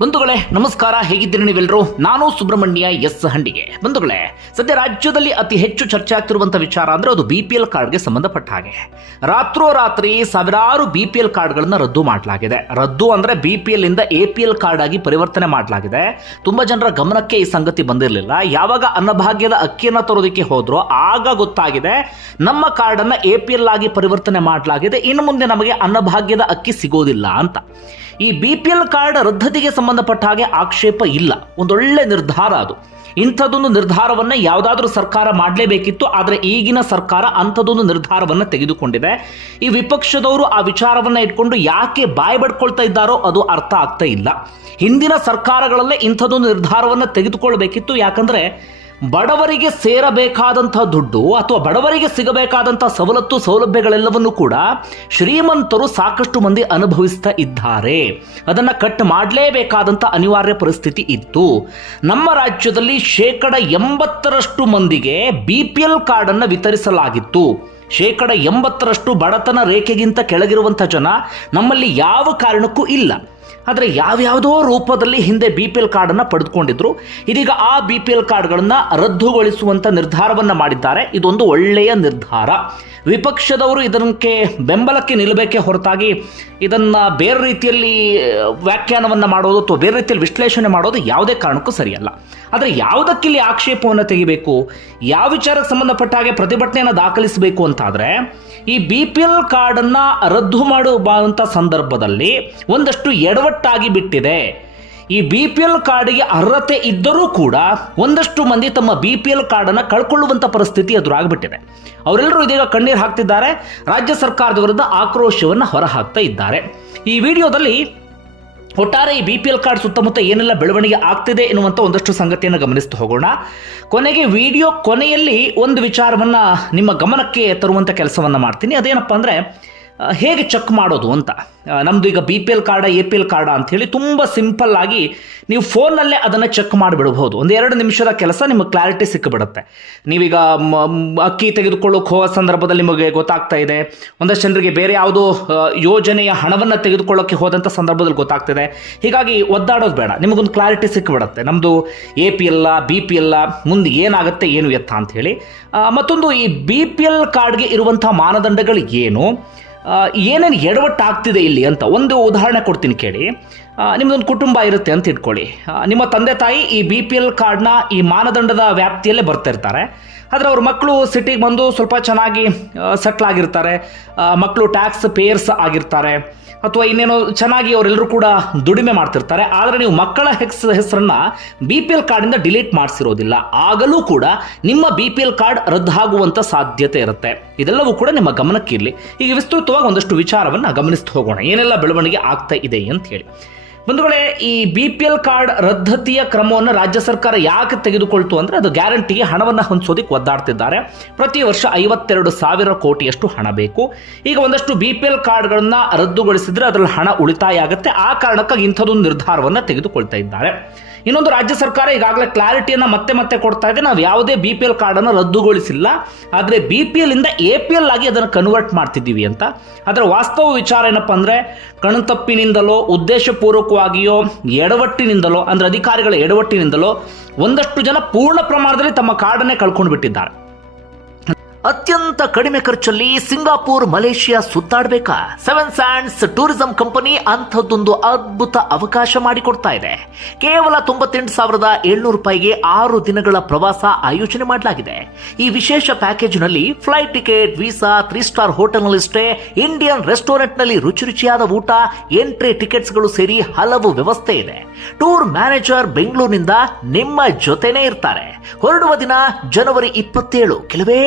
ಬಂಧುಗಳೇ, ನಮಸ್ಕಾರ. ಹೇಗಿದ್ದೀರಿ ನೀವೆಲ್ಲರೂ ನಾನು ಸುಬ್ರಹ್ಮಣ್ಯ ಎಸ್ ಹಂಡಿಗೆ. ಬಂಧುಗಳೇ, ಸದ್ಯ ರಾಜ್ಯದಲ್ಲಿ ಅತಿ ಹೆಚ್ಚು ಚರ್ಚೆ ಆಗ್ತಿರುವಂತಹ ವಿಚಾರ ಅಂದ್ರೆ ಅದು ಬಿ ಪಿ ಎಲ್ ಕಾರ್ಡ್ಗೆ ಸಂಬಂಧಪಟ್ಟ ಹಾಗೆ. ರಾತ್ರೋರಾತ್ರಿ ಸಾವಿರಾರು ಬಿ ಪಿ ಎಲ್ ಕಾರ್ಡ್ಗಳನ್ನ ರದ್ದು ಮಾಡಲಾಗಿದೆ. ರದ್ದು ಅಂದ್ರೆ ಬಿ ಪಿ ಎಲ್ ಇಂದ ಎ ಪಿ ಎಲ್ ಕಾರ್ಡ್ ಆಗಿ ಪರಿವರ್ತನೆ ಮಾಡಲಾಗಿದೆ. ತುಂಬಾ ಜನರ ಗಮನಕ್ಕೆ ಈ ಸಂಗತಿ ಬಂದಿರಲಿಲ್ಲ. ಯಾವಾಗ ಅನ್ನಭಾಗ್ಯದ ಅಕ್ಕಿಯನ್ನ ತರೋದಕ್ಕೆ ಹೋದ್ರು ಆಗ ಗೊತ್ತಾಗಿದೆ. ನಮ್ಮ ಕಾರ್ಡನ್ನ ಎ ಪಿ ಎಲ್ ಆಗಿ ಪರಿವರ್ತನೆ ಮಾಡಲಾಗಿದೆ. ಇನ್ನು ಮುಂದೆ ನಮಗೆ ಅನ್ನಭಾಗ್ಯದ ಅಕ್ಕಿ ಸಿಗೋದಿಲ್ಲ ಅಂತ. ಈ ಬಿ ಪಿ ಎಲ್ ಕಾರ್ಡ್ ರದ್ದತಿಗೆ ಸಂಬಂಧಪಟ್ಟ ಹಾಗೆ ಆಕ್ಷೇಪ ಇಲ್ಲ. ಒಂದೊಳ್ಳೆ ನಿರ್ಧಾರ ಅದು. ಇಂಥದ್ದೊಂದು ನಿರ್ಧಾರವನ್ನ ಯಾವುದಾದ್ರೂ ಸರ್ಕಾರ ಮಾಡಲೇಬೇಕಿತ್ತು, ಆದರೆ ಈಗಿನ ಸರ್ಕಾರ ಅಂಥದ್ದೊಂದು ನಿರ್ಧಾರವನ್ನ ತೆಗೆದುಕೊಂಡಿದೆ. ಈ ವಿಪಕ್ಷದವರು ಆ ವಿಚಾರವನ್ನ ಇಟ್ಕೊಂಡು ಯಾಕೆ ಬಾಯ್ ಬಡ್ಕೊಳ್ತಾ ಇದ್ದಾರೋ ಅದು ಅರ್ಥ ಆಗ್ತಾ ಇಲ್ಲ. ಹಿಂದಿನ ಸರ್ಕಾರಗಳಲ್ಲೇ ಇಂಥದ್ದೊಂದು ನಿರ್ಧಾರವನ್ನ ತೆಗೆದುಕೊಳ್ಬೇಕಿತ್ತು, ಯಾಕಂದ್ರೆ ಬಡವರಿಗೆ ಸೇರಬೇಕಾದಂಥ ದುಡ್ಡು ಅಥವಾ ಬಡವರಿಗೆ ಸಿಗಬೇಕಾದಂಥ ಸವಲತ್ತು, ಸೌಲಭ್ಯಗಳೆಲ್ಲವನ್ನು ಕೂಡ ಶ್ರೀಮಂತರು ಸಾಕಷ್ಟು ಮಂದಿ ಅನುಭವಿಸ್ತಾ ಇದ್ದಾರೆ. ಅದನ್ನು ಕಟ್ ಮಾಡಲೇಬೇಕಾದಂಥ ಅನಿವಾರ್ಯ ಪರಿಸ್ಥಿತಿ ಇತ್ತು. ನಮ್ಮ ರಾಜ್ಯದಲ್ಲಿ ಶೇಕಡ ಎಂಬತ್ತರಷ್ಟು ಮಂದಿಗೆ ಬಿ ಪಿ ಎಲ್ ಕಾರ್ಡನ್ನು ವಿತರಿಸಲಾಗಿತ್ತು. ಶೇಕಡ ಎಂಬತ್ತರಷ್ಟು ಬಡತನ ರೇಖೆಗಿಂತ ಕೆಳಗಿರುವಂಥ ಜನ ನಮ್ಮಲ್ಲಿ ಯಾವ ಕಾರಣಕ್ಕೂ ಇಲ್ಲ. ಆದರೆ ಯಾವ್ಯಾವುದೋ ರೂಪದಲ್ಲಿ ಹಿಂದೆ ಬಿ ಪಿ ಎಲ್ ಕಾರ್ಡನ್ನು ಪಡೆದುಕೊಂಡಿದ್ರು. ಇದೀಗ ಆ ಬಿ ಪಿ ಎಲ್ ಕಾರ್ಡ್ಗಳನ್ನು ರದ್ದುಗೊಳಿಸುವಂಥ ನಿರ್ಧಾರವನ್ನು ಮಾಡಿದ್ದಾರೆ. ಇದೊಂದು ಒಳ್ಳೆಯ ನಿರ್ಧಾರ. ವಿಪಕ್ಷದವರು ಇದಕ್ಕೆ ಬೆಂಬಲಕ್ಕೆ ನಿಲ್ಲಬೇಕೇ ಹೊರತಾಗಿ ಇದನ್ನು ಬೇರೆ ರೀತಿಯಲ್ಲಿ ವ್ಯಾಖ್ಯಾನವನ್ನು ಮಾಡೋದು ಅಥವಾ ಬೇರೆ ರೀತಿಯಲ್ಲಿ ವಿಶ್ಲೇಷಣೆ ಮಾಡೋದು ಯಾವುದೇ ಕಾರಣಕ್ಕೂ ಸರಿಯಲ್ಲ. ಆದರೆ ಯಾವುದಕ್ಕಿಲ್ಲಿ ಆಕ್ಷೇಪವನ್ನು ತೆಗಿಬೇಕು? ಯಾವ ವಿಚಾರಕ್ಕೆ ಸಂಬಂಧಪಟ್ಟ ಹಾಗೆ ಪ್ರತಿಭಟನೆಯನ್ನು ದಾಖಲಿಸಬೇಕು ಅಂತಾದರೆ, ಈ ಬಿ ಪಿ ಎಲ್ ಕಾರ್ಡನ್ನು ರದ್ದು ಮಾಡುವಂಥ ಸಂದರ್ಭದಲ್ಲಿ ಒಂದಷ್ಟು ಎಡವಟ್ಟಾಗಿ ಬಿಟ್ಟಿದೆ. ಈ ಬಿ ಪಿ ಎಲ್ ಕಾರ್ಡ್ಗೆ ಅರ್ಹತೆ ಇದ್ದರೂ ಕೂಡ ಒಂದಷ್ಟು ಮಂದಿ ತಮ್ಮ ಬಿ ಪಿ ಎಲ್ ಕಾರ್ಡನ್ನು ಕಳ್ಕೊಳ್ಳುವಂಥ ಪರಿಸ್ಥಿತಿ ಎದುರಾಗ್ಬಿಟ್ಟಿದೆ. ಅವರೆಲ್ಲರೂ ಇದೀಗ ಕಣ್ಣೀರು ಹಾಕ್ತಿದ್ದಾರೆ. ರಾಜ್ಯ ಸರ್ಕಾರದ ವಿರುದ್ಧ ಆಕ್ರೋಶವನ್ನು ಹೊರಹಾಕ್ತಾ ಇದ್ದಾರೆ. ಈ ವಿಡಿಯೋದಲ್ಲಿ ಒಟ್ಟಾರೆ ಈ ಬಿ ಪಿ ಎಲ್ ಕಾರ್ಡ್ ಸುತ್ತಮುತ್ತ ಏನೆಲ್ಲ ಬೆಳವಣಿಗೆ ಆಗ್ತಿದೆ ಎನ್ನುವಂಥ ಒಂದಷ್ಟು ಸಂಗತಿಯನ್ನು ಗಮನಿಸ್ತಾ ಹೋಗೋಣ. ಕೊನೆಗೆ ವಿಡಿಯೋ ಕೊನೆಯಲ್ಲಿ ಒಂದು ವಿಚಾರವನ್ನು ನಿಮ್ಮ ಗಮನಕ್ಕೆ ತರುವಂಥ ಕೆಲಸವನ್ನು ಮಾಡ್ತೀನಿ. ಅದೇನಪ್ಪ ಅಂದರೆ ಹೇಗೆ ಚೆಕ್ ಮಾಡೋದು ಅಂತ? ನಮ್ಮದು ಈಗ B P L card A P L card ಅಂಥೇಳಿ ತುಂಬ ಸಿಂಪಲ್ ಆಗಿ ನೀವು ಫೋನ್ನಲ್ಲೇ ಅದನ್ನು ಚೆಕ್ ಮಾಡಿಬಿಡ್ಬೋದು ಒಂದು ಎರಡು ನಿಮಿಷದ ಕೆಲಸ ನಿಮಗೆ ಕ್ಲಾರಿಟಿ ಸಿಕ್ಕಿಬಿಡುತ್ತೆ. ನೀವೀಗ ಅಕ್ಕಿ ತೆಗೆದುಕೊಳ್ಳೋಕೆ ಹೋಗೋ ಸಂದರ್ಭದಲ್ಲಿ ನಿಮಗೆ ಗೊತ್ತಾಗ್ತಾ ಇದೆ. ಒಂದಷ್ಟು ಜನರಿಗೆ ಬೇರೆ ಯಾವುದೋ ಯೋಜನೆಯ ಹಣವನ್ನು ತೆಗೆದುಕೊಳ್ಳೋಕೆ ಹೋದಂಥ ಸಂದರ್ಭದಲ್ಲಿ ಗೊತ್ತಾಗ್ತಿದೆ. ಹೀಗಾಗಿ ಒದ್ದಾಡೋದು ಬೇಡ. ನಿಮಗೊಂದು ಕ್ಲಾರಿಟಿ ಸಿಕ್ಕಿಬಿಡುತ್ತೆ. ನಮ್ಮದು ಎ ಪಿ ಎಲ್ಲ ಬಿ ಪಿ ಎಲ್ಲ ಮುಂದೆ ಏನಾಗುತ್ತೆ, ಏನು ಎತ್ತ ಅಂತ ಹೇಳಿ. ಮತ್ತೊಂದು ಈ ಬಿ ಪಿ ಎಲ್ ಕಾರ್ಡ್ಗೆ ಇರುವಂಥ ಮಾನದಂಡಗಳು ಏನು? ಏನೇನು ಎಡವಟ್ಟಾಗ್ತಿದೆ ಇಲ್ಲಿ ಅಂತ ಒಂದು ಉದಾಹರಣೆ ಕೊಡ್ತೀನಿ ಕೇಳಿ. ನಿಮ್ಮದೊಂದು ಕುಟುಂಬ ಇರುತ್ತೆ ಅಂತ ಇಟ್ಕೊಳ್ಳಿ. ನಿಮ್ಮ ತಂದೆ ತಾಯಿ ಈ ಬಿ ಪಿ ಎಲ್ ಕಾರ್ಡ್ನ ಈ ಮಾನದಂಡದ ವ್ಯಾಪ್ತಿಯಲ್ಲೇ ಬರ್ತಾ ಇರ್ತಾರೆ. ಆದರೆ ಅವ್ರ ಮಕ್ಕಳು ಸಿಟಿಗೆ ಬಂದು ಸ್ವಲ್ಪ ಚೆನ್ನಾಗಿ ಸೆಟ್ಲ್ ಆಗಿರ್ತಾರೆ. ಮಕ್ಕಳು ಟ್ಯಾಕ್ಸ್ ಪೇಯರ್ಸ್ ಆಗಿರ್ತಾರೆ. ಅಥವಾ ಇನ್ನೇನೋ ಚೆನ್ನಾಗಿ ಅವರೆಲ್ಲರೂ ಕೂಡ ದುಡಿಮೆ ಮಾಡ್ತಿರ್ತಾರೆ. ಆದರೆ ನೀವು ಮಕ್ಕಳ ಹೆಕ್ಸ್ ಹೆಸರನ್ನು ಬಿ ಪಿ ಎಲ್ ಕಾರ್ಡಿಂದ ಡಿಲೀಟ್ ಮಾಡಿಸಿರೋದಿಲ್ಲ. ಆಗಲೂ ಕೂಡ ನಿಮ್ಮ ಬಿ ಪಿ ಎಲ್ ಕಾರ್ಡ್ ರದ್ದಾಗುವಂಥ ಸಾಧ್ಯತೆ ಇರುತ್ತೆ. ಇದೆಲ್ಲವೂ ಕೂಡ ನಿಮ್ಮ ಗಮನಕ್ಕಿರಲಿ ಈಗ ವಿಸ್ತೃತವಾಗಿ ಒಂದಷ್ಟು ವಿಚಾರವನ್ನು ಗಮನಿಸ್ತಾ ಹೋಗೋಣ. ಏನೆಲ್ಲ ಬೆಳವಣಿಗೆ ಆಗ್ತಾ ಇದೆ ಅಂತ ಹೇಳಿ. ಬಂಧುಗಳೇ, ಈ ಬಿ ಪಿ ಎಲ್ ಕಾರ್ಡ್ ರದ್ದತಿಯ ಕ್ರಮವನ್ನು ರಾಜ್ಯ ಸರ್ಕಾರ ಯಾಕೆ ತೆಗೆದುಕೊಳ್ತು ಅಂದರೆ ಅದು ಗ್ಯಾರಂಟಿಗೆ ಹಣವನ್ನು ಹೊಂದಿಸೋದಕ್ಕೆ ಒದ್ದಾಡ್ತಿದ್ದಾರೆ. ಪ್ರತಿ ವರ್ಷ ಐವತ್ತೆರಡು ಸಾವಿರ ಕೋಟಿಯಷ್ಟು ಹಣ ಬೇಕು. ಈಗ ಒಂದಷ್ಟು ಬಿ ಪಿ ಎಲ್ ಕಾರ್ಡ್ಗಳನ್ನು ರದ್ದುಗೊಳಿಸಿದ್ರೆ ಅದರಲ್ಲಿ ಹಣ ಉಳಿತಾಯ ಆಗುತ್ತೆ. ಆ ಕಾರಣಕ್ಕಾಗಿ ಇಂಥದ್ದೊಂದು ನಿರ್ಧಾರವನ್ನು ತೆಗೆದುಕೊಳ್ತಾ ಇದ್ದಾರೆ. ಇನ್ನೊಂದು ರಾಜ್ಯ ಸರ್ಕಾರ ಈಗಾಗಲೇ ಕ್ಲಾರಿಟಿಯನ್ನು ಮತ್ತೆ ಮತ್ತೆ ಕೊಡ್ತಾ ಇದೆ. ನಾವು ಯಾವುದೇ ಬಿ ಪಿ ಎಲ್ ಕಾರ್ಡನ್ನು ರದ್ದುಗೊಳಿಸಿಲ್ಲ. ಆದರೆ ಬಿ ಪಿ ಎಲ್ ಇಂದ ಎ ಪಿ ಎಲ್ ಆಗಿ ಅದನ್ನು ಕನ್ವರ್ಟ್ ಮಾಡ್ತಿದ್ದೀವಿ ಅಂತ. ಅದರ ವಾಸ್ತವ ವಿಚಾರ ಏನಪ್ಪ ಅಂದರೆ, ಕಣ್ತಪ್ಪಿನಿಂದಲೋ, ಉದ್ದೇಶಪೂರ್ವಕವಾಗಿಯೋ, ಎಡವಟ್ಟಿನಿಂದಲೋ, ಅಂದರೆ ಅಧಿಕಾರಿಗಳ ಎಡವಟ್ಟಿನಿಂದಲೋ, ಒಂದಷ್ಟು ಜನ ಪೂರ್ಣ ಪ್ರಮಾಣದಲ್ಲಿ ತಮ್ಮ ಕಾರ್ಡನ್ನೇ ಕಳ್ಕೊಂಡು ಬಿಟ್ಟಿದ್ದಾರೆ ಅತ್ಯಂತ ಕಡಿಮೆ ಖರ್ಚಲ್ಲಿ ಸಿಂಗಾಪುರ್, ಮಲೇಷಿಯಾ ಸುತ್ತಾಡಬೇಕಾ? ಸೆವೆನ್ ಸ್ಯಾಂಡ್ಸ್ ಟೂರಿಸಂ ಕಂಪನಿ ಅಂಥದ್ದೊಂದು ಅದ್ಭುತ ಅವಕಾಶ ಮಾಡಿಕೊಡ್ತಾ ಇದೆ. ಕೇವಲ ತೊಂಬತ್ತೆಂಟು ಸಾವಿರದ ಏಳ್ನೂರು ರೂಪಾಯಿಗೆ ಆರು ದಿನಗಳ ಪ್ರವಾಸ ಆಯೋಜನೆ ಮಾಡಲಾಗಿದೆ. ಈ ವಿಶೇಷ ಪ್ಯಾಕೇಜ್ನಲ್ಲಿ flight ticket, visa three star ಹೋಟೆಲ್ನಲ್ಲಿ ಸ್ಟೇ ಇಂಡಿಯನ್ ರೆಸ್ಟೋರೆಂಟ್ನಲ್ಲಿ ರುಚಿ ರುಚಿಯಾದ ಊಟ, ಎಂಟ್ರಿ ಟಿಕೆಟ್ಸ್ಗಳು ಸೇರಿ ಹಲವು ವ್ಯವಸ್ಥೆ ಇದೆ. ಟೂರ್ ಮ್ಯಾನೇಜರ್ ಬೆಂಗಳೂರಿನಿಂದ ನಿಮ್ಮ ಜೊತೆನೇ ಇರ್ತಾರೆ. ಹೊರಡುವ ದಿನ ಜನವರಿ ಇಪ್ಪತ್ತೇಳು, ಕೆಲವೇ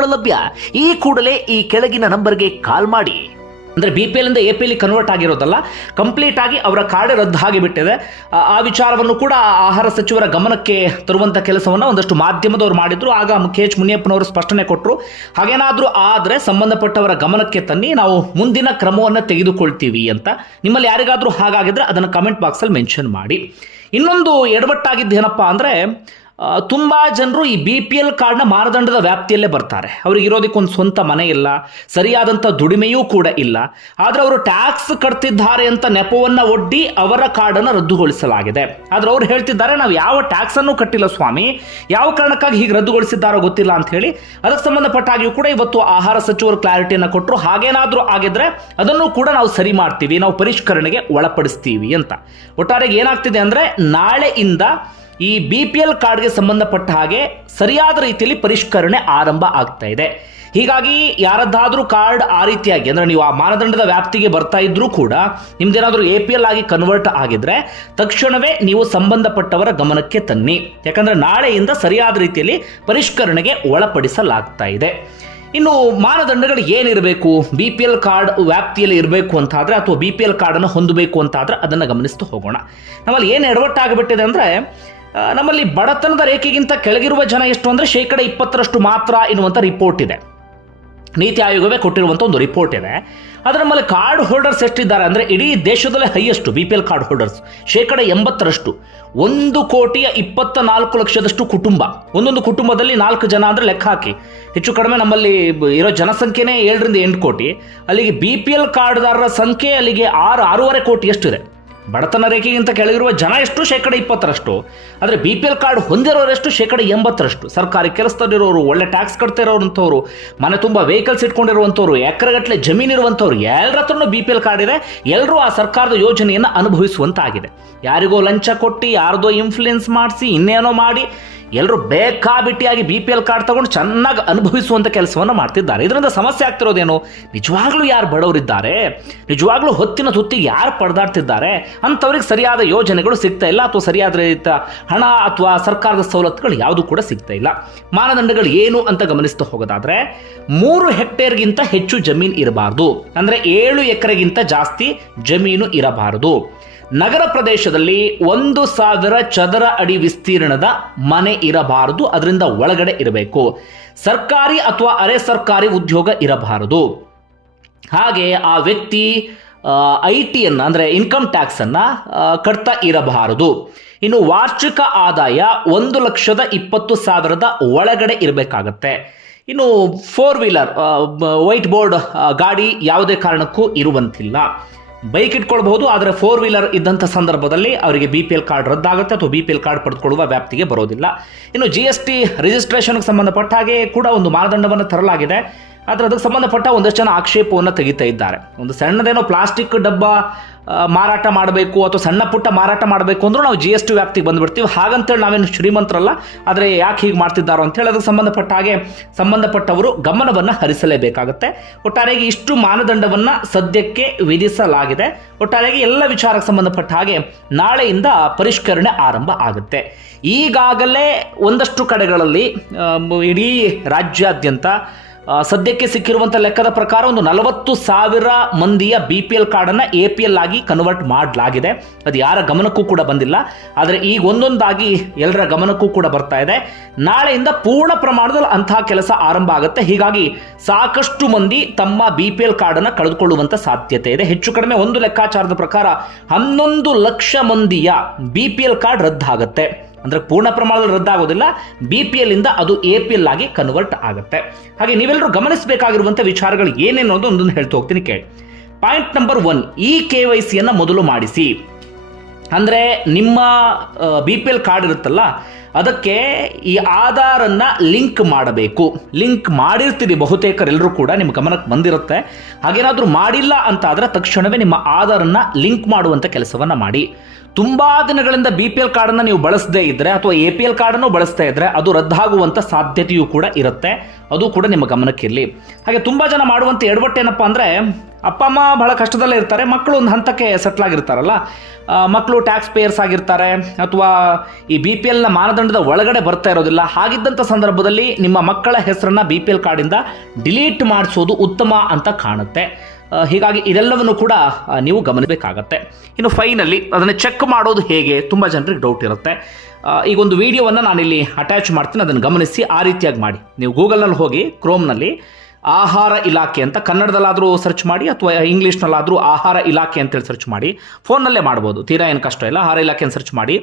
ಲಭ್ಯ. ಈ ಕೂಡಲೇ ಈ ಕೆಳಗಿನ ನಂಬರ್ಗೆ ಕಾಲ್ ಮಾಡಿ. ಅಂದ್ರೆ ಬಿ ಪಿ ಎಲ್ ಇಂದ ಎ ಪಿ ಎಲ್ ಕನ್ವರ್ಟ್ ಆಗಿರೋದಲ್ಲ ಕಂಪ್ಲೀಟ್ ಆಗಿ ಅವರ ಕಾರ್ಡ್ ರದ್ದು ಆಗಿಬಿಟ್ಟಿದೆ ಆ- ವಿಚಾರವನ್ನು ಕೂಡ ಆಹಾರ ಸಚಿವರ ಗಮನಕ್ಕೆ ತರುವಂತ ಕೆಲಸವನ್ನು ಒಂದಷ್ಟು ಮಾಧ್ಯಮದವರು ಮಾಡಿದ್ರು. ಆಗ ಕೆ ಎಚ್ ಮುನಿಯಪ್ಪನವರು ಸ್ಪಷ್ಟನೆ ಕೊಟ್ಟರು ಹಾಗೇನಾದರೂ ಆದರೆ ಸಂಬಂಧಪಟ್ಟವರ ಗಮನಕ್ಕೆ ತನ್ನಿ ನಾವು ಮುಂದಿನ ಕ್ರಮವನ್ನು ತೆಗೆದುಕೊಳ್ತೀವಿ ಅಂತ. ನಿಮ್ಮಲ್ಲಿ ಯಾರಿಗಾದರೂ ಹಾಗಾಗಿದ್ರೆ ಅದನ್ನು ಕಮೆಂಟ್ ಬಾಕ್ಸಲ್ಲಿ ಮೆನ್ಷನ್ ಮಾಡಿ. ಇನ್ನೊಂದು ಎಡವಟ್ಟಾಗಿದ್ದು ಏನಪ್ಪ ಅಂದರೆ ತುಂಬಾ ಜನರು ಈ ಬಿ ಪಿ ಎಲ್ ಕಾರ್ಡ್ನ ಮಾನದಂಡದ ವ್ಯಾಪ್ತಿಯಲ್ಲೇ ಬರ್ತಾರೆ. ಅವ್ರಿಗೆ ಇರೋದಕ್ಕೆ ಒಂದು ಸ್ವಂತ ಮನೆ ಇಲ್ಲ ಸರಿಯಾದಂಥ ದುಡಿಮೆಯೂ ಕೂಡ ಇಲ್ಲ. ಆದರೆ ಅವರು ಟ್ಯಾಕ್ಸ್ ಕಟ್ತಿದ್ದಾರೆ ಅಂತ ನೆಪವನ್ನು ಒಡ್ಡಿ ಅವರ ಕಾರ್ಡನ್ನು ರದ್ದುಗೊಳಿಸಲಾಗಿದೆ. ಆದರೆ ಅವ್ರು ಹೇಳ್ತಿದ್ದಾರೆ, ನಾವು ಯಾವ ಟ್ಯಾಕ್ಸನ್ನು ಕಟ್ಟಿಲ್ಲ ಸ್ವಾಮಿ. ಯಾವ ಕಾರಣಕ್ಕಾಗಿ ಹೀಗೆ ರದ್ದುಗೊಳಿಸಿದ್ದಾರೋ ಗೊತ್ತಿಲ್ಲ ಅಂತ ಹೇಳಿ. ಅದಕ್ಕೆ ಸಂಬಂಧಪಟ್ಟಾಗಿಯೂ ಕೂಡ ಇವತ್ತು ಆಹಾರ ಸಚಿವರು ಕ್ಲಾರಿಟಿಯನ್ನು ಕೊಟ್ಟರು ಹಾಗೇನಾದರೂ ಆಗಿದ್ರೆ ಅದನ್ನು ಕೂಡ ನಾವು ಸರಿ ಮಾಡ್ತೀವಿ. ನಾವು ಪರಿಷ್ಕರಣೆಗೆ ಒಳಪಡಿಸ್ತೀವಿ ಅಂತ. ಒಟ್ಟಾರೆಗೆ ಏನಾಗ್ತಿದೆ ಅಂದರೆ, ನಾಳೆಯಿಂದ ಈ ಬಿ ಪಿ ಎಲ್ ಕಾರ್ಡ್ಗೆ ಸಂಬಂಧಪಟ್ಟ ಹಾಗೆ ಸರಿಯಾದ ರೀತಿಯಲ್ಲಿ ಪರಿಷ್ಕರಣೆ ಆರಂಭ ಆಗ್ತಾ ಇದೆ. ಹೀಗಾಗಿ ಯಾರದ್ದಾದರೂ ಕಾರ್ಡ್ ಆ ರೀತಿಯಾಗಿ, ಅಂದರೆ ನೀವು ಆ ಮಾನದಂಡದ ವ್ಯಾಪ್ತಿಗೆ ಬರ್ತಾ ಇದ್ರೂ ಕೂಡ ನಿಮ್ದೇನಾದರೂ ಎ ಪಿ ಎಲ್ ಆಗಿ ಕನ್ವರ್ಟ್ ಆಗಿದ್ರೆ ತಕ್ಷಣವೇ ನೀವು ಸಂಬಂಧಪಟ್ಟವರ ಗಮನಕ್ಕೆ ತನ್ನಿ. ಯಾಕಂದ್ರೆ ನಾಳೆಯಿಂದ ಸರಿಯಾದ ರೀತಿಯಲ್ಲಿ ಪರಿಷ್ಕರಣೆಗೆ ಒಳಪಡಿಸಲಾಗ್ತಾ ಇದೆ. ಇನ್ನು ಮಾನದಂಡಗಳು ಏನಿರಬೇಕು? ಬಿ ಪಿ ಎಲ್ ಕಾರ್ಡ್ ವ್ಯಾಪ್ತಿಯಲ್ಲಿ ಇರಬೇಕು ಅಂತಾದ್ರೆ ಅಥವಾ ಬಿ ಪಿ ಎಲ್ ಕಾರ್ಡನ್ನು ಹೊಂದಬೇಕು ಅಂತಾದ್ರೆ ಅದನ್ನು ಗಮನಿಸ್ತಾ ಹೋಗೋಣ. ನಮ್ಮಲ್ಲಿ ಏನು ಎಡವಟ್ಟಾಗಿಬಿಟ್ಟಿದೆ ಅಂದರೆ ನಮ್ಮಲ್ಲಿ ಬಡತನದ ರೇಖೆಗಿಂತ ಕೆಳಗಿರುವ ಜನ ಎಷ್ಟು ಅಂದರೆ ಶೇಕಡ ಇಪ್ಪತ್ತರಷ್ಟು ಮಾತ್ರ ಎನ್ನುವಂಥ ರಿಪೋರ್ಟ್ ಇದೆ. ನೀತಿ ಆಯೋಗವೇ ಕೊಟ್ಟಿರುವಂಥ ಒಂದು ರಿಪೋರ್ಟ್ ಇದೆ. ಅದರ ನಮ್ಮಲ್ಲಿ ಕಾರ್ಡ್ ಹೋಲ್ಡರ್ಸ್ ಎಷ್ಟಿದ್ದಾರೆ ಅಂದರೆ ಇಡೀ ದೇಶದಲ್ಲೇ highest B P L card holders ಶೇಕಡ ಎಂಬತ್ತರಷ್ಟು. ಒಂದು ಕೋಟಿಯ ಇಪ್ಪತ್ತ ನಾಲ್ಕು ಲಕ್ಷದಷ್ಟು ಕುಟುಂಬ. ಒಂದೊಂದು ಕುಟುಂಬದಲ್ಲಿ ನಾಲ್ಕು ಜನ ಅಂದರೆ ಲೆಕ್ಕ ಹಾಕಿ. ಹೆಚ್ಚು ಕಡಿಮೆ ನಮ್ಮಲ್ಲಿ ಇರೋ ಜನಸಂಖ್ಯೆನೇ ಏಳರಿಂದ ಎಂಟು ಕೋಟಿ. ಅಲ್ಲಿಗೆ ಬಿ ಪಿ ಎಲ್ ಕಾರ್ಡ್ದಾರರ ಸಂಖ್ಯೆ ಅಲ್ಲಿಗೆ ಆರು, ಆರೂವರೆ ಕೋಟಿ ಎಷ್ಟಿದೆ ಬಡತನ ರೇಖೆಗಿಂತ ಕೆಳಗಿರುವ ಜನ ಎಷ್ಟು ಶೇಕಡ ಇಪ್ಪತ್ತರಷ್ಟು, ಆದರೆ ಬಿ ಪಿ ಎಲ್ ಕಾರ್ಡ್ ಹೊಂದಿರೋರೆಷ್ಟು ಶೇಕಡ ಎಂಬತ್ತರಷ್ಟು. ಸರ್ಕಾರಿ ಕೆಲಸದಲ್ಲಿರೋರು, ಒಳ್ಳೆ ಟ್ಯಾಕ್ಸ್ ಕಟ್ತಾ ಇರೋವಂಥವ್ರು ಮನೆ ತುಂಬ ವೆಹಿಕಲ್ಸ್ ಇಟ್ಕೊಂಡಿರುವಂಥವ್ರು ಎಕರೆಗಟ್ಟಲೆ ಜಮೀನು ಇರುವಂಥವ್ರು ಎಲ್ಲರ ಹತ್ರನೂ ಬಿ ಪಿ ಎಲ್ ಕಾರ್ಡ್ ಇದೆ. ಎಲ್ಲರೂ ಆ ಸರ್ಕಾರದ ಯೋಜನೆಯನ್ನು ಅನುಭವಿಸುವಂತಾಗಿದೆ. ಯಾರಿಗೋ ಲಂಚ ಕೊಟ್ಟು, ಯಾರ್ದೋ ಇನ್ಫ್ಲುಯೆನ್ಸ್ ಮಾಡಿಸಿ, ಇನ್ನೇನೋ ಮಾಡಿ ಎಲ್ಲರೂ ಬೇಕಾಬಿಟ್ಟಿಯಾಗಿ ಬಿ ಪಿ ಎಲ್ ಕಾರ್ಡ್ ತಗೊಂಡು ಚೆನ್ನಾಗಿ ಅನುಭವಿಸುವಂಥ ಕೆಲಸವನ್ನು ಮಾಡ್ತಿದ್ದಾರೆ. ಇದರಿಂದ ಸಮಸ್ಯೆ ಆಗ್ತಿರೋದೇನು? ನಿಜವಾಗ್ಲೂ ಯಾರು ಬಡವರಿದ್ದಾರೆ? ನಿಜವಾಗ್ಲೂ ಹೊತ್ತಿನ ತುತ್ತಿ ಯಾರು ಪಡೆದಾಡ್ತಿದ್ದಾರೆ ಅಂಥವ್ರಿಗೆ ಸರಿಯಾದ ಯೋಜನೆಗಳು ಸಿಗ್ತಾ ಇಲ್ಲ ಅಥವಾ ಸರಿಯಾದ ರೀತಿಯ ಹಣ ಅಥವಾ ಸರ್ಕಾರದ ಸವಲತ್ತುಗಳು ಯಾವುದು ಕೂಡ ಸಿಗ್ತಾ ಇಲ್ಲ. ಮಾನದಂಡಗಳು ಏನು ಅಂತ ಗಮನಿಸ್ತಾ ಹೋಗೋದಾದರೆ, ಮೂರು ಹೆಕ್ಟೇರ್ಗಿಂತ ಹೆಚ್ಚು ಜಮೀನು ಇರಬಾರ್ದು. ಅಂದರೆ ಏಳು ಎಕರೆಗಿಂತ ಜಾಸ್ತಿ ಜಮೀನು ಇರಬಾರದು. ನಗರ ಪ್ರದೇಶದಲ್ಲಿ ಒಂದು ಸಾವಿರ ಚದರ ಅಡಿ ವಿಸ್ತೀರ್ಣದ ಮನೆ ಇರಬಾರದು, ಅದರಿಂದ ಒಳಗಡೆ ಇರಬೇಕು. ಸರ್ಕಾರಿ ಅಥವಾ ಅರೆ ಸರ್ಕಾರಿ ಉದ್ಯೋಗ ಇರಬಾರದು. ಹಾಗೆ ಆ ವ್ಯಕ್ತಿ ಐ ಟಿಯನ್ನು ಅಂದರೆ ಇನ್ಕಮ್ ಟ್ಯಾಕ್ಸನ್ನು ಕಟ್ತಾ ಇರಬಾರದು. ಇನ್ನು ವಾರ್ಷಿಕ ಆದಾಯ ಒಂದು ಲಕ್ಷದ ಇಪ್ಪತ್ತು ಸಾವಿರದ ಒಳಗಡೆ ಇರಬೇಕಾಗತ್ತೆ. ಇನ್ನು ಫೋರ್ ವೀಲರ್ ವೈಟ್ ಬೋರ್ಡ್ ಗಾಡಿ ಯಾವುದೇ ಕಾರಣಕ್ಕೂ ಇರುವಂತಿಲ್ಲ. ಬೈಕ್ ಇಟ್ಕೊಳ್ಬಹುದು, ಆದರೆ ಫೋರ್ ವೀಲರ್ ಇದ್ದಂಥ ಸಂದರ್ಭದಲ್ಲಿ ಅವರಿಗೆ ಬಿ ಪಿ ಎಲ್ ಕಾರ್ಡ್ ರದ್ದಾಗುತ್ತೆ ಅಥವಾ ಬಿ ಪಿ ಎಲ್ ಕಾರ್ಡ್ ಪಡೆದುಕೊಳ್ಳುವ ವ್ಯಾಪ್ತಿಗೆ ಬರೋದಿಲ್ಲ. ಇನ್ನು ಜಿ ಎಸ್ ಟಿ ರಿಜಿಸ್ಟ್ರೇಷನ್ಗೆ ಸಂಬಂಧಪಟ್ಟ ಹಾಗೆ ಕೂಡ ಒಂದು ಮಾನದಂಡವನ್ನು ತರಲಾಗಿದೆ. ಆದರೆ ಅದಕ್ಕೆ ಸಂಬಂಧಪಟ್ಟ ಒಂದಷ್ಟು ಜನ ಆಕ್ಷೇಪವನ್ನು ತೆಗಿತಾ ಇದ್ದಾರೆ. ಒಂದು ಸಣ್ಣದೇನೋ ಪ್ಲಾಸ್ಟಿಕ್ ಡಬ್ಬ ಮಾರಾಟ ಮಾಡಬೇಕು ಅಥವಾ ಸಣ್ಣ ಪುಟ್ಟ ಮಾರಾಟ ಮಾಡಬೇಕು ಅಂದ್ರೂ ನಾವು ಜಿ ಎಸ್ ಟಿ ವ್ಯಾಪ್ತಿಗೆ ಬಂದುಬಿಡ್ತೀವಿ. ಹಾಗಂತೇಳಿ ನಾವೇನು ಶ್ರೀಮಂತರಲ್ಲ, ಆದರೆ ಯಾಕೆ ಹೀಗೆ ಮಾಡ್ತಿದ್ದಾರೋ ಅಂತೇಳಿ ಅದಕ್ಕೆ ಸಂಬಂಧಪಟ್ಟ ಹಾಗೆ ಸಂಬಂಧಪಟ್ಟವರು ಗಮನವನ್ನು ಹರಿಸಲೇಬೇಕಾಗುತ್ತೆ. ಒಟ್ಟಾರೆಯಾಗಿ ಇಷ್ಟು ಮಾನದಂಡವನ್ನು ಸದ್ಯಕ್ಕೆ ವಿಧಿಸಲಾಗಿದೆ. ಒಟ್ಟಾರೆಯಾಗಿ ಎಲ್ಲ ವಿಚಾರಕ್ಕೆ ಸಂಬಂಧಪಟ್ಟ ಹಾಗೆ ನಾಳೆಯಿಂದ ಪರಿಷ್ಕರಣೆ ಆರಂಭ ಆಗುತ್ತೆ. ಈಗಾಗಲೇ ಒಂದಷ್ಟು ಕಡೆಗಳಲ್ಲಿ ಇಡೀ ರಾಜ್ಯಾದ್ಯಂತ ಸದ್ಯಕ್ಕೆ ಸಿಕ್ಕಿರುವಂಥ ಲೆಕ್ಕದ ಪ್ರಕಾರ ಒಂದು ನಲವತ್ತು ಸಾವಿರ ಮಂದಿಯ ಬಿ ಪಿ ಎಲ್ ಕಾರ್ಡನ್ನು ಎ ಪಿ ಎಲ್ ಆಗಿ ಕನ್ವರ್ಟ್ ಮಾಡಲಾಗಿದೆ. ಅದು ಯಾರ ಗಮನಕ್ಕೂ ಕೂಡ ಬಂದಿಲ್ಲ. ಆದರೆ ಈಗ ಒಂದೊಂದಾಗಿ ಎಲ್ಲರ ಗಮನಕ್ಕೂ ಕೂಡ ಬರ್ತಾ ಇದೆ. ನಾಳೆಯಿಂದ ಪೂರ್ಣ ಪ್ರಮಾಣದಲ್ಲಿ ಅಂತಹ ಕೆಲಸ ಆರಂಭ ಆಗುತ್ತೆ. ಹೀಗಾಗಿ ಸಾಕಷ್ಟು ಮಂದಿ ತಮ್ಮ ಬಿ ಪಿ ಎಲ್ ಕಾರ್ಡನ್ನು ಕಳೆದುಕೊಳ್ಳುವಂಥ ಸಾಧ್ಯತೆ ಇದೆ. ಹೆಚ್ಚು ಕಡಿಮೆ ಒಂದು ಲೆಕ್ಕಾಚಾರದ ಪ್ರಕಾರ ಹನ್ನೊಂದು ಲಕ್ಷ ಮಂದಿಯ ಬಿ ಪಿ ಎಲ್ ಕಾರ್ಡ್ ರದ್ದಾಗುತ್ತೆ. ಅಂದ್ರೆ ಪೂರ್ಣ ಪ್ರಮಾಣದಲ್ಲಿ ರದ್ದಾಗೋದಿಲ್ಲ ಬಿ ಪಿ ಇಂದ ಅದು ಎ ಪಿ ಎಲ್ ಆಗಿ ಕನ್ವರ್ಟ್ ಆಗುತ್ತೆ. ಹಾಗೆ ನೀವೆಲ್ಲರೂ ಗಮನಿಸಬೇಕಾಗಿರುವಂಥ ವಿಚಾರಗಳು ಏನೇನು ಅನ್ನೋದು ಒಂದೊಂದು ಹೇಳ್ತಾ ಹೋಗ್ತೀನಿ ಕೇಳಿ. Point number one E K Y ಸಿಯನ್ನು ಮೊದಲು ಮಾಡಿಸಿ. ಅಂದರೆ ನಿಮ್ಮ ಬಿ ಪಿ ಎಲ್ ಕಾರ್ಡ್ ಇರುತ್ತಲ್ಲ, ಅದಕ್ಕೆ ಈ ಆಧಾರನ್ನು ಲಿಂಕ್ ಮಾಡಬೇಕು. ಲಿಂಕ್ ಮಾಡಿರ್ತೀರಿ ಬಹುತೇಕರೆಲ್ಲರೂ ಕೂಡ, ನಿಮ್ಮ ಗಮನಕ್ಕೆ ಬಂದಿರುತ್ತೆ. ಹಾಗೇನಾದರೂ ಮಾಡಿಲ್ಲ ಅಂತ ಆದ್ರೆ ತಕ್ಷಣವೇ ನಿಮ್ಮ ಆಧಾರನ್ನು ಲಿಂಕ್ ಮಾಡುವಂಥ ಕೆಲಸವನ್ನು ಮಾಡಿ. ತುಂಬ ದಿನಗಳಿಂದ ಬಿ ಪಿ ಎಲ್ ಕಾರ್ಡನ್ನು ನೀವು ಬಳಸದೇ ಇದ್ದರೆ ಅಥವಾ ಎ ಪಿ ಎಲ್ ಕಾರ್ಡನ್ನು ಬಳಸ್ತಾ ಇದ್ದರೆ ಅದು ರದ್ದಾಗುವಂಥ ಸಾಧ್ಯತೆಯೂ ಕೂಡ ಇರುತ್ತೆ. ಅದು ಕೂಡ ನಿಮ್ಮ ಗಮನಕ್ಕಿರಲಿ ಹಾಗೆ ತುಂಬ ಜನ ಮಾಡುವಂಥ ಎಡವಟ್ಟು ಏನಪ್ಪ ಅಂದರೆ, ಅಪ್ಪ, ಅಮ್ಮ ಬಹಳ ಕಷ್ಟದಲ್ಲೇ ಇರ್ತಾರೆ, ಮಕ್ಕಳು ಒಂದು ಹಂತಕ್ಕೆ ಸೆಟ್ಲ್ ಆಗಿರ್ತಾರಲ್ಲ ಮಕ್ಕಳು ಟ್ಯಾಕ್ಸ್ ಪೇಯರ್ಸ್ ಆಗಿರ್ತಾರೆ, ಅಥವಾ ಈ ಬಿ ಪಿ ಎಲ್ನ ಮಾನದಂಡದ ಒಳಗಡೆ ಬರ್ತಾ ಇರೋದಿಲ್ಲ. ಹಾಗಿದ್ದಂಥ ಸಂದರ್ಭದಲ್ಲಿ ನಿಮ್ಮ ಮಕ್ಕಳ ಹೆಸರನ್ನು ಬಿ ಪಿ ಎಲ್ ಕಾರ್ಡಿಂದ ಡಿಲೀಟ್ ಮಾಡಿಸೋದು ಉತ್ತಮ ಅಂತ ಕಾಣುತ್ತೆ. ಹೀಗಾಗಿ ಇದೆಲ್ಲವನ್ನು ಕೂಡ ನೀವು ಗಮನಿಸಬೇಕಾಗತ್ತೆ. ಇನ್ನು ಫೈನಲ್ಲಿ ಅದನ್ನು ಚೆಕ್ ಮಾಡೋದು ಹೇಗೆ ತುಂಬ ಜನರಿಗೆ ಡೌಟ್ ಇರುತ್ತೆ. ಈಗ ಒಂದು ವಿಡಿಯೋವನ್ನು ನಾನಿಲ್ಲಿ ಅಟ್ಯಾಚ್ ಮಾಡ್ತೀನಿ, ಅದನ್ನು ಗಮನಿಸಿ, ಆ ರೀತಿಯಾಗಿ ಮಾಡಿ. ನೀವು ಗೂಗಲ್ನಲ್ಲಿ ಹೋಗಿ ಕ್ರೋಮ್ನಲ್ಲಿ ಆಹಾರ ಇಲಾಖೆ ಅಂತ ಕನ್ನಡದಲ್ಲಾದರೂ ಸರ್ಚ್ ಮಾಡಿ, ಅಥವಾ ಇಂಗ್ಲೀಷ್ನಲ್ಲಾದರೂ ಆಹಾರ ಇಲಾಖೆ ಅಂತೇಳಿ ಸರ್ಚ್ ಮಾಡಿ. ಫೋನ್ನಲ್ಲೇ ಮಾಡ್ಬೋದು, ತೀರಾ ಏನು ಕಷ್ಟ ಇಲ್ಲ, ಆಹಾರ ಇಲಾಖೆ ಸರ್ಚ್ ಮಾಡಿ.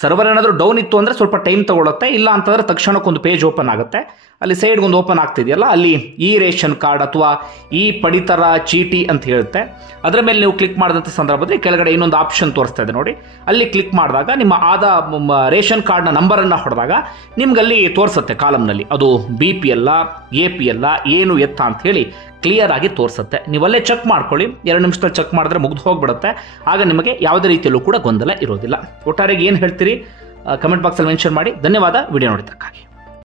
ಸರ್ವರ್ ಏನಾದರೂ ಡೌನ್ ಇತ್ತು ಅಂದರೆ ಸ್ವಲ್ಪ ಟೈಮ್ ತೊಗೊಳುತ್ತೆ, ಇಲ್ಲ ಅಂತಂದರೆ ತಕ್ಷಣಕ್ಕೊಂದು ಪೇಜ್ ಓಪನ್ ಆಗುತ್ತೆ. ಅಲ್ಲಿ ಸೈಡ್ಗೊಂದು ಓಪನ್ ಆಗ್ತಿದೆಯಲ್ಲ, ಅಲ್ಲಿ ಈ ರೇಷನ್ ಕಾರ್ಡ್ ಅಥವಾ ಈ ಪಡಿತರ ಚೀಟಿ ಅಂತ ಹೇಳುತ್ತೆ. ಅದರ ಮೇಲೆ ನೀವು ಕ್ಲಿಕ್ ಮಾಡಿದಂಥ ಸಂದರ್ಭದಲ್ಲಿ ಕೆಳಗಡೆ ಇನ್ನೊಂದು ಆಪ್ಷನ್ ತೋರಿಸ್ತಾ ಇದೆ ನೋಡಿ. ಅಲ್ಲಿ ಕ್ಲಿಕ್ ಮಾಡಿದಾಗ ನಿಮ್ಮ ಆದ ರೇಷನ್ ಕಾರ್ಡ್ನ ನಂಬರನ್ನು ಹೊಡೆದಾಗ ನಿಮ್ಗೆ ಅಲ್ಲಿ ತೋರಿಸುತ್ತೆ ಕಾಲಮ್ನಲ್ಲಿ. ಅದು ಬಿ ಪಿ ಎಲ್ಲ ಎ ಪಿ ಎಲ್ಲ ಏನು ಎತ್ತ ಅಂತ ಹೇಳಿ ಕ್ಲಿಯರ್ ಆಗಿ ತೋರಿಸುತ್ತೆ. ನೀವಲ್ಲೇ ಚೆಕ್ ಮಾಡ್ಕೊಳ್ಳಿ. ಎರಡು ನಿಮಿಷದಲ್ಲಿ ಚೆಕ್ ಮಾಡಿದ್ರೆ ಮುಗಿದು ಹೋಗ್ಬಿಡುತ್ತೆ. ಆಗ ನಿಮಗೆ ಯಾವುದೇ ರೀತಿಯಲ್ಲೂ ಕೂಡ ಗೊಂದಲ ಇರೋದಿಲ್ಲ. ಒಟ್ಟಾರೆಗೆ ಏನು ಹೇಳ್ತೀರಿ? ಕಮೆಂಟ್ ಬಾಕ್ಸಲ್ಲಿ ಮೆನ್ಷನ್ ಮಾಡಿ. ಧನ್ಯವಾದ. ವಿಡಿಯೋ ನೋಡಿದ್ದಕ್ಕಾಗಿ.